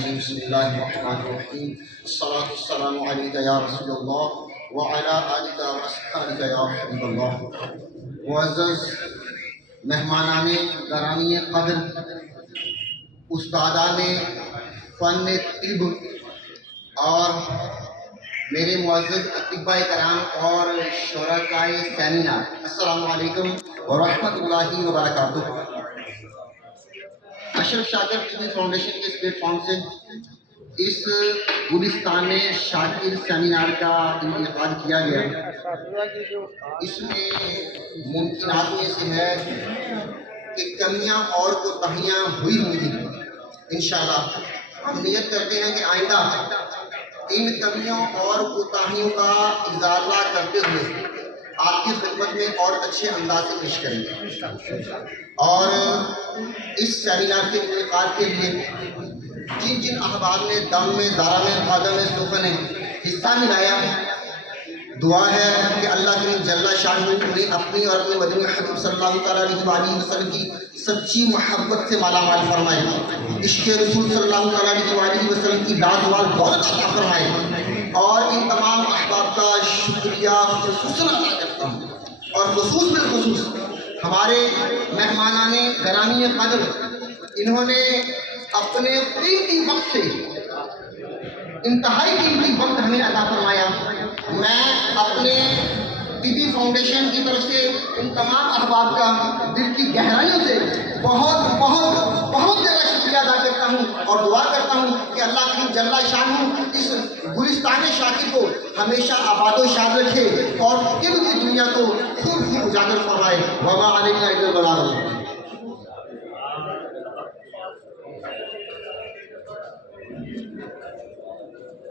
الرجيم بسم الله الرحمن الرحيم الصلاة والسلام عليك يا رسول الله وعلى آلك وأصحابك يا حبيب الله. معزز مہمانان گرامی قدر، استادان فن طب اور میرے معزز اطباء کرام اور شرکائے سیمینار، السلام علیکم ورحمۃ اللہ وبرکاتہ۔ اشرف شاکر طبی فاؤنڈیشن کے اس پلیٹ فارم سے اس گلستان شاکر سیمینار کا انعقاد کیا گیا۔ اس میں ممکنات میں سے ہے کہ کمیاں اور کوتاہیاں ہوئی ہوں گی، انشاءاللہ ہم نیت کرتے ہیں کہ آئندہ ان کمیوں اور کوتاہیوں کا ازالہ کرتے ہوئے آپ کی خدمت میں اور اچھے انداز سے پیش کریں گے۔ اور اس سیمینار کے انعقاد کے لیے جن جن احباب نے دم میں، دارا میں، بھاگا میں، سوکھا نے حصہ ملایا، دعا ہے کہ اللہ کریم جل شانہ انہیں اپنی اور اپنے مدنی حبیب صلی اللہ تعالیٰ علیہ وسلم کی سچی محبت سے مالا مال فرمائے، عشق رسول صلی اللہ تعالیٰ علیہ وسلم کی لازوال دولت عطا فرمائے۔ اور ان تمام احباب کا شکریہ خصوصاً ادا کرتا ہوں، اور بالخصوص ہمارے مہمانان گرامی قدر، انہوں نے اپنے قیمتی وقت سے انتہائی قیمتی وقت ہمیں عطا فرمایا۔ میں اپنے طبی فاؤنڈیشن کی طرف سے ان تمام احباب کا دل کی گہرائیوں سے بہت بہت بہت زیادہ شکریہ ادا کرتا ہوں، اور دعا کرتا ہوں کہ اللہ کریم جل شانہ اس گلستان شاکر کو ہمیشہ آباد و شاد رکھے اور طب کی دنیا کو خوب اجاگر فرمائے۔ وما علینا الا البلاغ۔